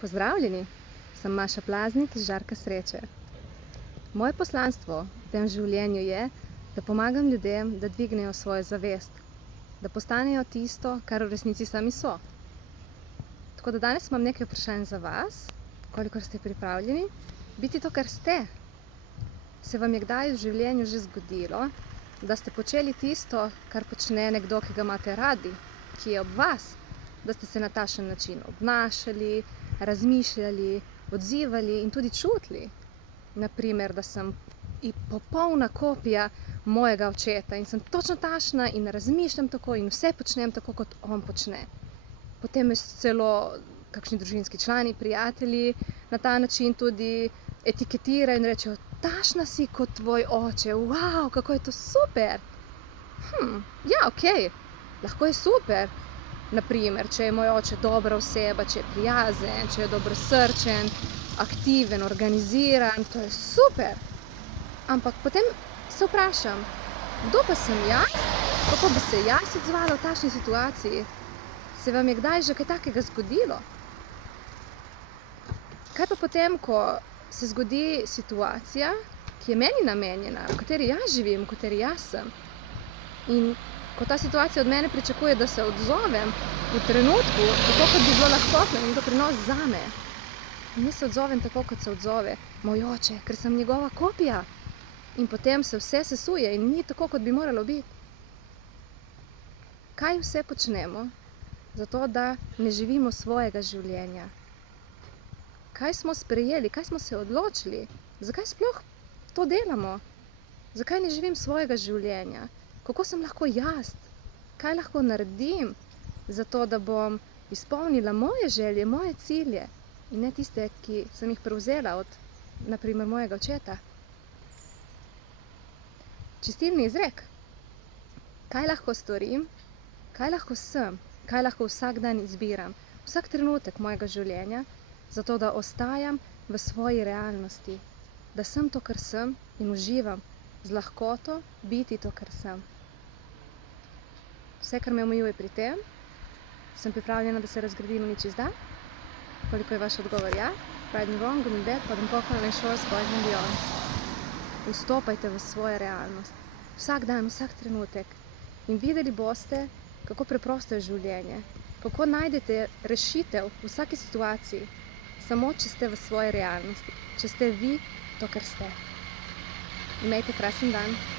Pozdravljeni, sem Maša Plaznik iz Žarka sreče. Moje poslanstvo v tem življenju je, da pomagam ljudem, da dvignejo svojo zavest, da postanejo tisto, kar v resnici sami so. Tako da danes imam nekaj vprašanj za vas, kolikor ste pripravljeni, biti to, kar ste. Se vam je kdaj v življenju že zgodilo, da ste počeli tisto, kar počne nekdo, ki ga imate radi, ki je ob vas, da ste se na takšen način obnašali, razmišljali, odzivali in tudi čutili. Naprimer, da sem popolna kopija mojega očeta in sem točno takšna in razmišljam tako in vse počnem tako, kot on počne. Potem me celo kakšni družinski člani, prijatelji na ta način tudi etiketirajo in rečejo: takšna si kot tvoj oče, wow, kako je to super! Ja, okej, lahko je super. Naprimer, če je moj oče dobra oseba, če je prijazen, če je dobrosrčen, aktiven, organiziran, to je super. Ampak potem se vprašam, kdo pa sem jaz? Kako bi se jaz odzvala v takšni situaciji? Se vam je kdaj že kaj takega zgodilo? Kaj pa potem, ko se zgodi situacija, ki je meni namenjena, v kateri jaz živim, v kateri jaz sem? In ko ta situacija od mene pričakuje, da se odzovem v trenutku, tako kot bi bilo lahkotno in doprinos zame. In jaz se odzovem tako, kot se odzove moj oče, ker sem njegova kopija. In potem se vse sesuje in ni tako, kot bi moralo biti. Kaj vse počnemo, zato da ne živimo svojega življenja? Kaj smo sprejeli, kaj smo se odločili? Zakaj sploh to delamo? Zakaj ne živim svojega življenja? Kako sem lahko jaz? Kaj lahko naredim, zato da bom izpolnila moje želje, moje cilje in ne tiste, ki sem jih prevzela od, naprimer, mojega očeta? Čistilni izrek. Kaj lahko storim? Kaj lahko sem? Kaj lahko vsak dan izbiram? Vsak trenutek mojega življenja, zato da ostajam v svoji realnosti. Da sem to, kar sem in uživam z lahkoto biti to, kar sem. Vse, kar me omejuje pri tem, sem pripravljena, da se razgradim in čez dan. Koliko je vaš odgovor ja? Right and wrong, good and bad, but important and short, boys and beyonds. Vstopajte v svojo realnost. Vsak dan, vsak trenutek. In videli boste, kako preprosto je življenje. Kako najdete rešitev v vsaki situaciji. Samo, če ste v svoji realnosti. Če ste vi to, kar ste. Imejte krasen dan.